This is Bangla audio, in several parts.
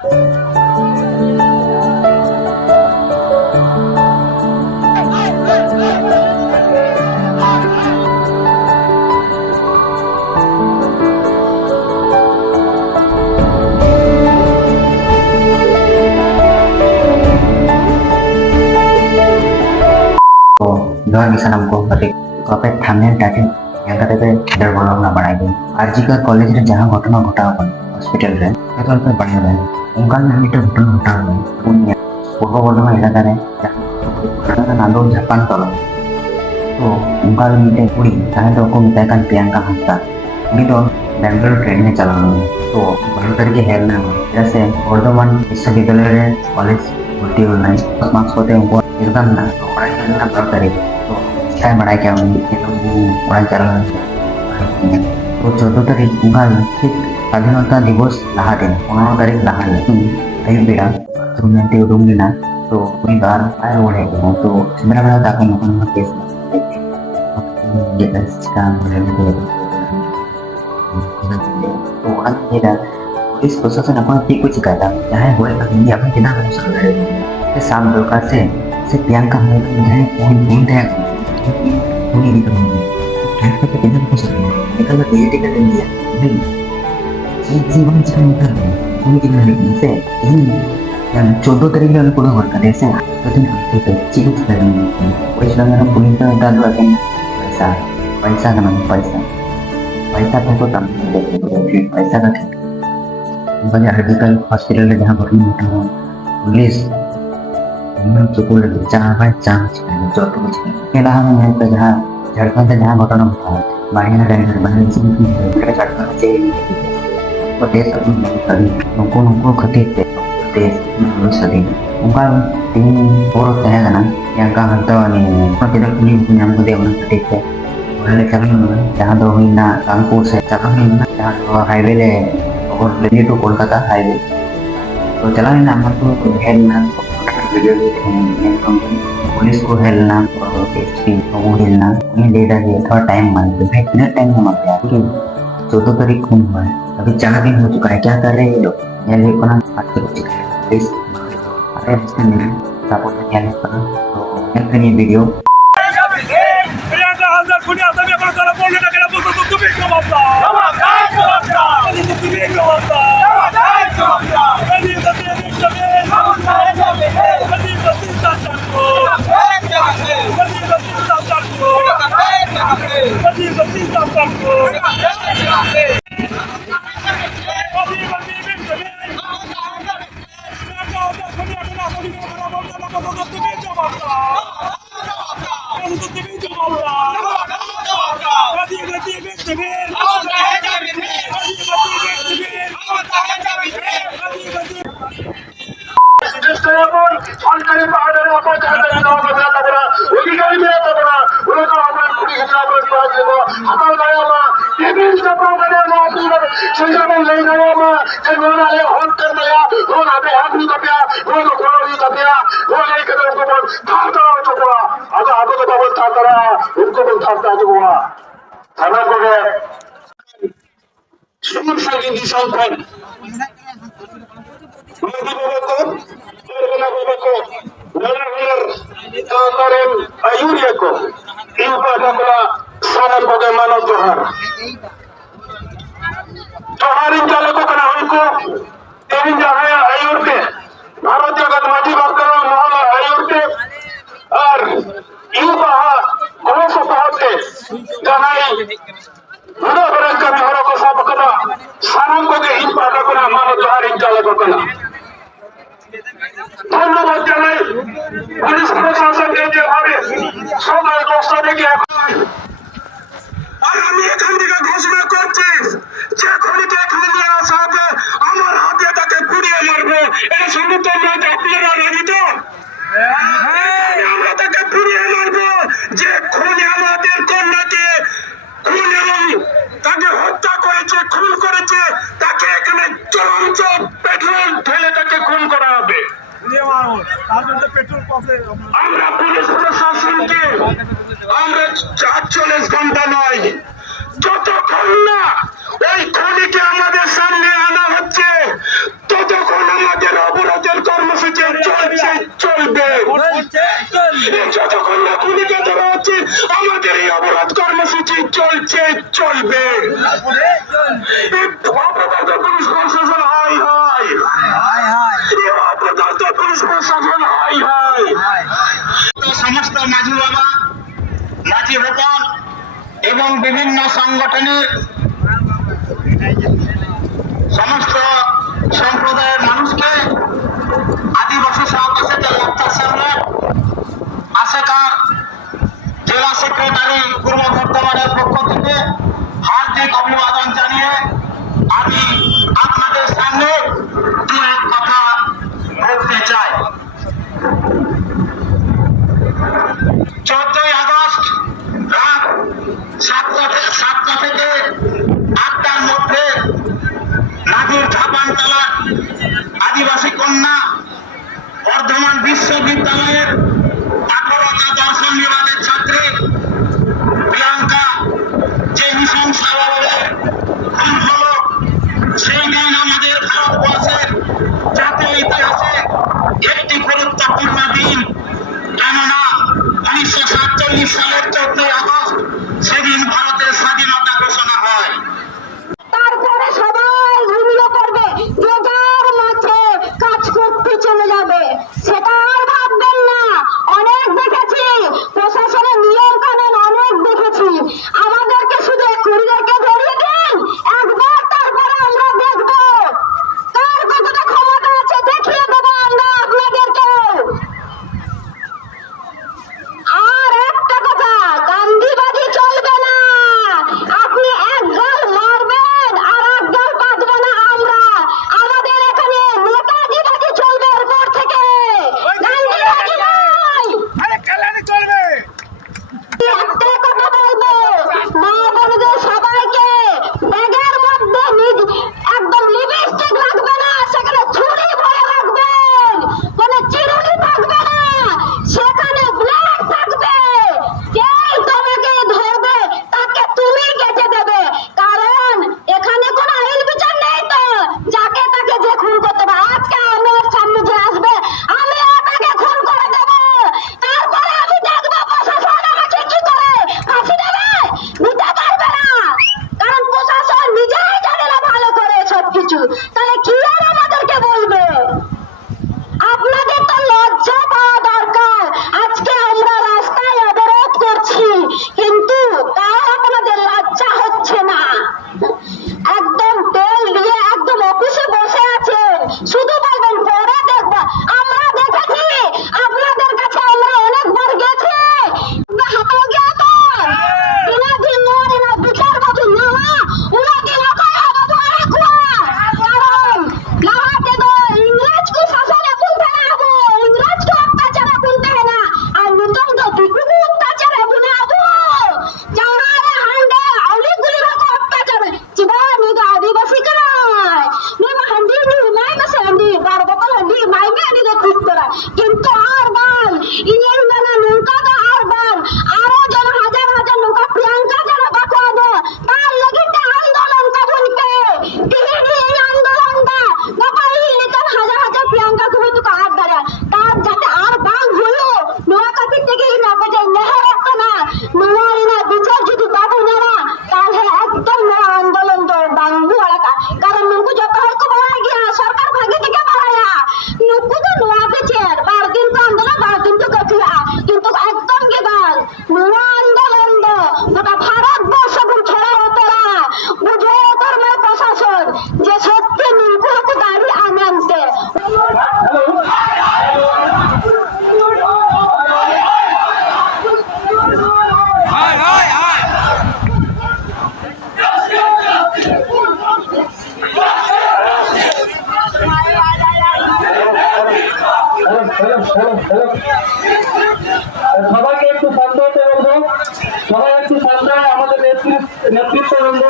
जहाँ सामान को कपे थंबनेल टाइटल yang kata ᱠᱮᱫᱟᱨ ᱵᱚᱞᱚ ᱱᱟ ᱵᱟᱲᱟᱭ ᱜᱮ ᱟᱨᱡᱤᱠᱟ ᱠᱚᱞᱮᱡ ᱨᱮ ᱡᱟᱦᱟᱸ ᱜᱷᱚᱴᱚᱱᱟ ᱜᱷᱚᱴᱟᱣ ᱟᱠᱟᱱᱟ हॉस्पिटल ᱨᱮ ᱮᱛᱚ ᱯᱮ ᱵᱟᱲᱟᱭ ᱜᱮ ᱚᱱᱠᱟᱱ ᱢᱤᱫᱴᱟᱝ ᱜᱷᱚᱴᱚᱱᱟ ᱜᱷᱚᱴᱟᱣ ᱟᱠᱟᱱᱟ ᱯᱩᱨᱵᱚ ᱵᱚᱨধमान ᱮᱞᱟᱠᱟ ᱨᱮ ᱡᱟᱦᱟᱸ ᱟᱸᱫᱳᱲ ᱡᱷᱟᱯᱟᱱ ᱛᱚᱞᱚ तो उनका मिट्टे कुड़ी जहाँ तो को मिताय कान प्रियंका हांसदा उनी तो बेंगलोर ट्रेन में चला तो 12 तारीख हेल ना जैसे बर्धमान विश्वविद्यालय रे कॉलेज भर्ती होना है मार्क्स होते उनको एग्जाम ना पढ़ाई करना 12 तारीख तो क्या पढ़ाई क्या पढ़ाई चला तो 14 तारीख उनका ठीक स्वाधीनता दिवस लहा दिन 15 तारीख लहा अयुब बेड़ा तुमने ते उडूंगी ना तो पूरी बार आए ओढ़े तो मेरा बड़ा ताकि नौकरी में केस पुलिस प्रशासन अपना ठीक कुछ कहता चाहे हुए हिंदी अपने कितना हो सकता है शाम दरकार से प्रियंका है चाहे फोन फोन है फोन ही करूंगी क्या तो कितना हो सकता है निकल के टिकट कर दिया नहीं जीवन से निकल फोन कितना लेने से yang 14 तारीख में पूरा होता है ऐसे तो दिन तो चीज करेंगे पुलिस वाला पुलिस का डाल रखे पैसा पैसा का नाम पैसा पैसा को कम देते पैसा का ठीक बजे आर्टिकल हॉस्पिटल में जहां भर्ती होता है पुलिस हम चुकुल जहां भाई चांस जो तो कुछ के रहा है पे जहां झारखंड जहां घटना होता है बाहर रहने बाहर से झारखंड से और देश अपनी कभी नको खतीते देश सदी उनका तीन और तय करना yang का हंता वाली और tidak punya punya हम dia orang ketika boleh jalan जहाँ दो महीना कानपुर से चला महीना जहाँ दो हाईवे ले और दिल्ली टू कोलकाता हाईवे तो चला ना हम तो हेलना वीडियो देखने पुलिस को हेलना और एसपी को हेलना उन्हें डेटा दिया थोड़ा टाइम मान लो भाई कितना टाइम में मत यार 14 तारीख खून हुआ है अभी 4 दिन हो चुका है क्या कर रहे हैं ये लोग ये लोग अपना बात कर चुके हैं प्लीज अरे इसके लिए सपोर्ट करने पर तो हेल्प करिए वीडियो प्रियंका हांसदा खुनी आता मैं अपना सारा बोलने लगा बोल तो तुम क्यों मारता तुम क्यों मारता कभी कभी ayuria ko ibadah kula salam bagaimana Tuhan Tuharin jala ko kana unko ini jahaya ayur ke bharat jagat mati bakara mohla ayur ke ar ibaha kono so bahate jahai bura bura kami horo ko sab kana salam ko ke ibadah kona mano Tuharin jala ko kana ধন্যবাদ জানাই পুলিশ প্রশাসনকে যেভাবে সবাই দশটা থেকে আর আমি এখান থেকে ঘোষণা করছি যে খনিকে এখানে নিয়ে আসা হবে আমার হাতে তাকে পুড়িয়ে মারবো এটা সমর্থন নয় আপনারা রাজি তো আমরা তাকে পুড়িয়ে মারবো যে খুনি আমাদের কন্যাকে খুন এবং তাকে হত্যা করেছে খুন করেছে তাকে এখানে চলন্ত পেট্রোল ঢেলে তাকে খুন করা হবে আমরা পুলিশ প্রশাসনকে আমরা ৪৪ ঘন্টা নয় যতক্ষণ না ওই খনিকে আমাদের সামনে আনা হচ্ছে ততক্ষণ আমাদের অবরোধের কর্মসূচি চলছে, চলবে। যতক্ষণ না খুনিকে ধরা হচ্ছে আমাদের এই অবরোধ কর্মসূচি চলছে, চলবে। অপদার্থ পুলিশ প্রশাসন হাই হাই, অপদার্থ পুলিশ প্রশাসন হাই হাই। সমস্ত মাঝি বাবা, মাঝি ভোটার এবং বিভিন্ন সংগঠনের সমস্ত সম্প্রদায়ের মানুষকে আদিবাসী সমাবেশের লেকচার সামনে আশাকার জেলা সেক্রেটারি পূর্ব বর্ধমানের পক্ষ থেকে হার্দিক অভিবাদন জানিয়ে আমি আপনাদের সামনে দু এক কথা বলতে চাই। 14ই আগস্ট রাত 7টা থেকে 8টার মধ্যে নাজির ঝাপানতলা আদিবাসী কন্যা বর্ধমান বিশ্ববিদ্যালয়ের 18টা দর্শন বিভাগের ছাত্রী প্রিয়াঙ্কা যে নৃশংসভাবে খুন হলো, সেই দিন আমাদের ভারতবর্ষের জাতীয় ইতিহাসে একটি গুরুত্বপূর্ণ দিন। কেননা 1947 সালের 14ই আগস্ট সেদিন ভারতের স্বাধীনতা ঘোষণা হয়। তারপরে সবাই ঘুমিয়ে পড়বে, যে যার মাঠে কাজ করতে চলে যাবে। সেটা আর ভাববেন না। অনেক দেখেছি প্রশাসনের নিয়ম কানুন, অনেক দেখেছি। আমাদেরকে শুধু কুড়িদেরকে ধরিয়ে দিন একবার, তারপরে আমরা দেখবো কার কতটা ক্ষমতা আছে, দেখিয়ে দেবো আমরা আপনাদেরকে। আর একটা কথা, গান্ধীবাদী চলবে না। আপনি এক গাল মারবেন আর এক গাল পাতবো না আমরা। আমাদের এখানে নেতাজিবাদী চলবে এরপর থেকে, গান্ধীবাদী নয়। একটা কথা বলবো, মা বোনদের সবাইকে ব্যাগের মধ্যে একদম লিপস্টিক লাগবে না, সেখানে ছুরি ভরে রাখবেন। কোনো চিরুনি থাকবে না, সেখানে ব্লেড থাকবে। যেই তোমাকে ধরবে তাকে তুমি কেটে দেবে। কারণ এখানে কোনো আইন বিচার নেই তো যাকে তাকে যে খুন করতে পারে। আজকে আমার সামনে যে আসবে আমি তাকে খুন করে দেবো, তারপরে আমি দেখবো প্রশাসন আমাকে কি করে ফাঁসি দেবে। দিতে পারবে না, কারণ প্রশাসন নিজেই জানে না ভালো করে সবকিছু। তাহলে কি আর আমাদেরকে বলবে? আপনাদের তো লজ্জা পাওয়া দরকার। আজকে আমরা রাস্তায় অবরোধ করছি, কিন্তু তাও আপনাদের লজ্জা হচ্ছে না। একদম তেল দিয়ে একদম অফিসে বসে আছেন, শুধু বলবেন পরে দেখবো। আমরা দেখেছি আপনাদের কাছে, আমরা অনেকবার গেছি। হাঁপাও গিয়া তো দিনাদিন নোয়ারে না বিচারবাদী নামা উনাকে লোকায় হবে তো একবার। কারণ লাহাতে তো इंग्रज को शासन बोलते हैं, वो इंग्रज को अत्याचार बोलते हैं ना। और नूतन तो बिल्कुल अत्याचार बोले अब जहाँ हंडे अली गुली को अत्याचार जीवन नहीं तो आदिवासी का नहीं मैं हंडी नहीं मैं में से हंडी बार बकल हंडी मैं में नहीं तो ठीक करा। किंतु आर बार इंडियन ना नौका का आर बार आरो जन हजार हजार नौका प्रियंका जन बकवा दो तार लगी ते आंदोलन का बन के दिल्ली आंदोलन दा नपाली लेकिन हजार हजार प्रियंका को तो काट डाला तार जाते आर बांग हुयो नोआ का पिट के ना बजे नहर रखता ना नोआरी ना বিচার যদি পাবো না তাহলে একদম নয়া আন্দোলন তো বাংবু वाला কারণ নুকু যত হয়তো বলা গিয়া সরকার ভাগে থেকে বাড়ায়া নুকু তো নয়া বিচার 12 দিন তো আন্দোলন 12 দিন তো গঠিয়া কিন্তু একদম কে গাল নয়া আন্দোলন দো গোটা ভারতবর্ষ গুণ ছড়া হতো না বুঝে তোর মে প্রশাসন যে সত্যি নুকু তো দাঁড়ি আনতে। সবাইকে একটু শান্ত হতে বলবো, সবাই একটু শান্ত হয়ে আমাদের নেতৃত্ববৃন্দ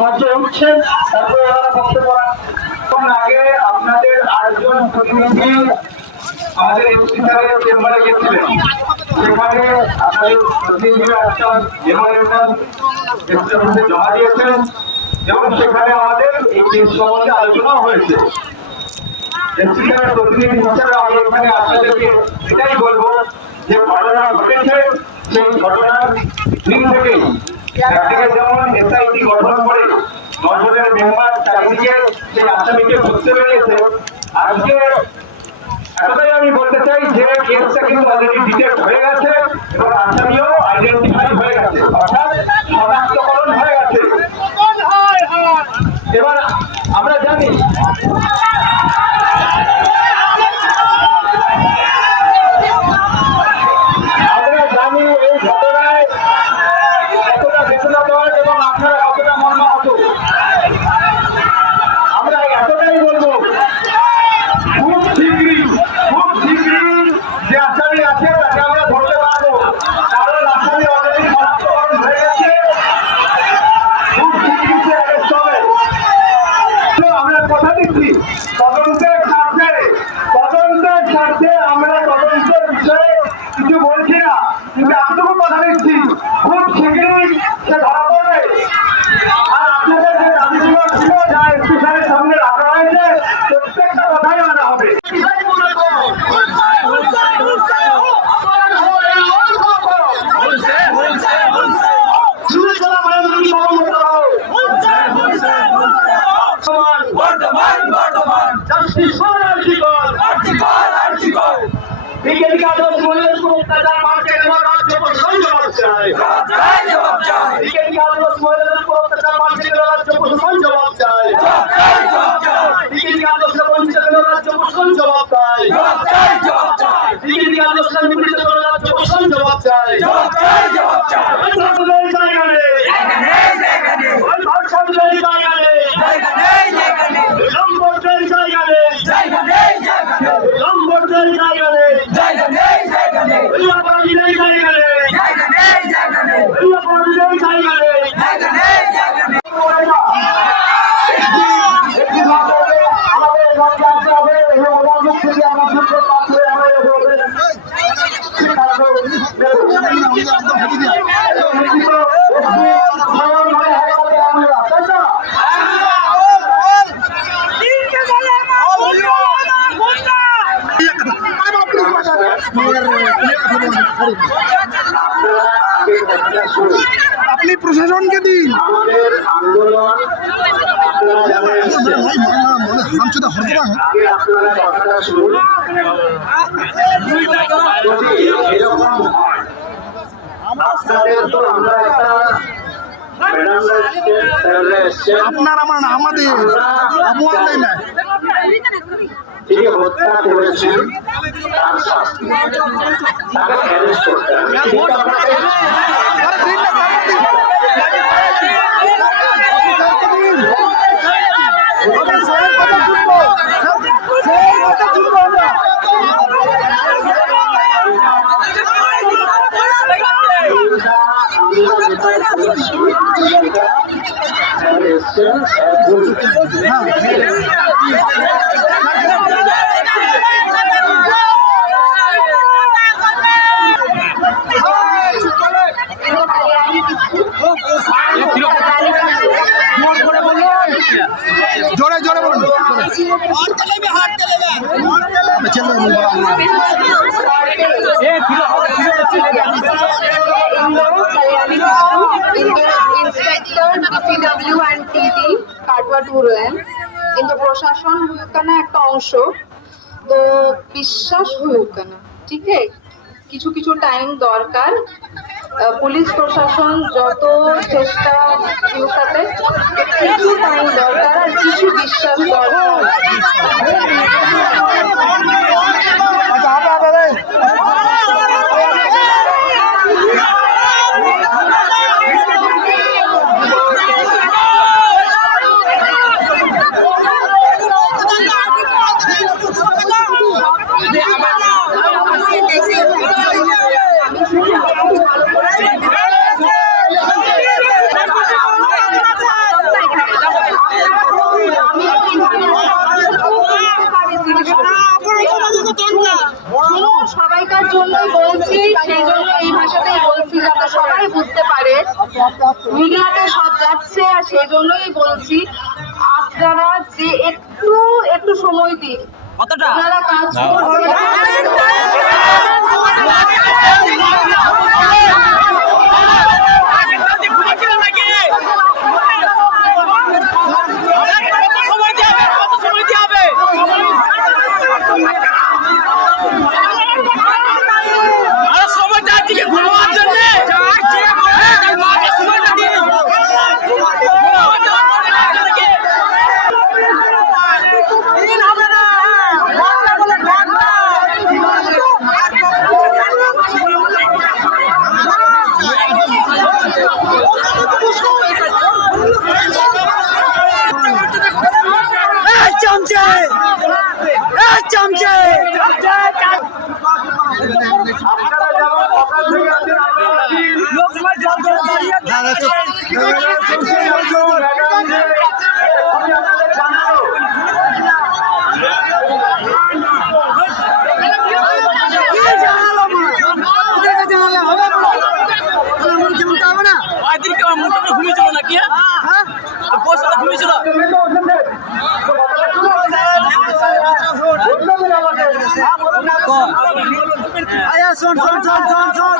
মঞ্চে উঠছেন, তারপরে ওনারা বক্তব্য রাখছেন। আগে আপনাদের 8 জন প্রতিনিধি আমাদের এসপির চেম্বারে গেছিলেন, সেখানে আপনাদের প্রতিনিধিরা একটা মেমোরেন্ডাম জমা দিয়েছেন এবং সেখানে আমাদের এই কেস সম্বন্ধে আলোচনা হয়েছে। এসপিআর প্রতিনিধি হিসাবে আমি এখানে আপনাদেরকে এটাই বলবো যে ঘটনা ঘটেছে সেই ঘটনার দিন থেকেই একদিকে যেমন এসআইটি গঠন করে 9 জনের মেম্বার চাকরিকে সেই আসামিকে বুঝতে পেরেছে, আজকে এতটাই আমি বলতে চাই যে কেসটা কিন্তু অলরেডি ডিটেক্ট হয়ে গেছে এবং আসামিও আইডেন্টিফাই হয়ে গেছে, অর্থাৎ শনাক্তকরণ হয়ে গেছে। এবার আমরা জানি এই ঘটনায় কতটা বেদনাদায়ক এবং আপনারা কতটা মর্মাহত। আমরা এতটাই বলবো খুব শীঘ্রই যে আসামি আছে তাকে আমরা ধরতে পারবো, কারণ আসামি অলরেডি শনাক্তকরণ হয়ে গেছে। খুব শীঘ্রই সে অ্যারেস্ট হবে। আমরা কথা দিচ্ছি তদন্তের স্বার্থে আমরা তদন্তের বিষয়ে কিছু বলছি না, কিন্তু এতটুকু কথা দিচ্ছি খুব শীঘ্রই সে ধরা পড়বে। আর আপনাদের যে দাবিগুলো ছিল যা এসপি স্যারের সামনে রাখা হয়েছে প্রত্যেকটা কথাই মানা হবে। আপনি প্রশাসনকে দিন আমাদের আন্দোলন আপনারা জানেন, আগে আপনারা কথাটা শুনুন। যদি এরকম হয় আপনাদের তো আমরা একটা আপনার আমার না আমাদের আপনার না তিনি হত্যা করেছেন তার শাস্তি, তাকে অ্যারেস্ট করতে জোরে জোরে বলুন কিন্তু প্রশাসন হুক না একটা অংশ তো বিশ্বাস হুক না ঠিক আছে কিছু কিছু টাইম দরকার পুলিশ প্রশাসন যত চেষ্টা হুকাতে কিছু টাইম দরকার আর কিছু বিশ্বাস দরকার সবাইকার জন্যই বলছি সেই জন্য এই ভাষাতেই বলছি যাতে সবাই বুঝতে পারে মিডিয়াতে সব যাচ্ছে আর সেই জন্যই বলছি আপনারা যে একটু সময় দিন আপনারা কাজ করবেন। আপনারা যেমন সকাল থেকে আছেন, আমরা আছি। ম্যাডাম যে আমি আপনাদের জানাবো শোন শোন শোন শোন শোন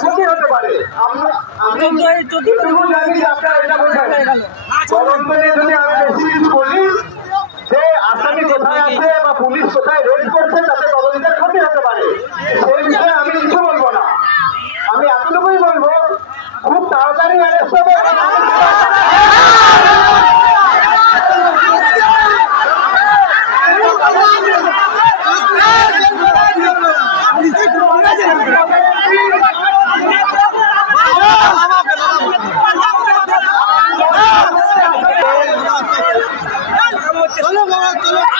ক্ষতি হতে পারে। আমি যেটুকু জানি যে আপনারা এটা বোঝেন। তদন্ত নিয়ে যদি আমি বেশি কিছু বলি যে আসামি কোথায় আছে বা পুলিশ কোথায় রেড করছে, তাতে তদন্তের ক্ষতি হতে পারে। সেই বিষয়ে আমি কিছু বলবো না। আমি এতটুকুই বলবো, খুব তাড়াতাড়ি অ্যারেস্ট হবে।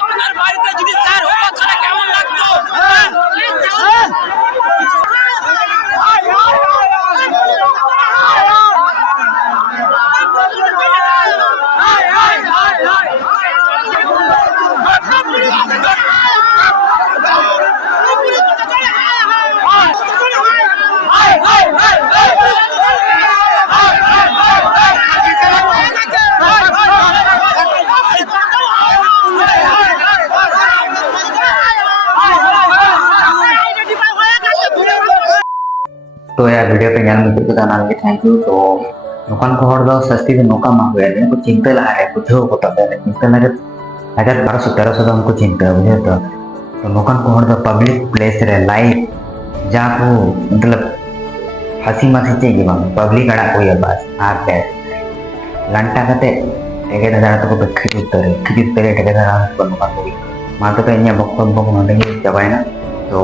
আপনার বাড়িতে যদি স্যার হতো তাহলে কেমন লাগতো? तो यार वीडियो पे ज्ञान मित्र को जाना लगे थैंक यू। तो नुकान को हर दो सस्ती से नौका मांग गए को चिंता लगा है कुछ हो को तब चिंता लगे 1200-1300 हमको चिंता बुझे। तो नुकान को हर दो पब्लिक प्लेस रे लाइव जा को मतलब हंसी मसी चाहिए बांग पब्लिक अड़ा कोई बस आग पे घंटा कते टेके दादा तो को खरीद तरे टेके दादा को नुकान को मात्र पे इन्हें बक्कम बक्कम नंगे जबाई ना। तो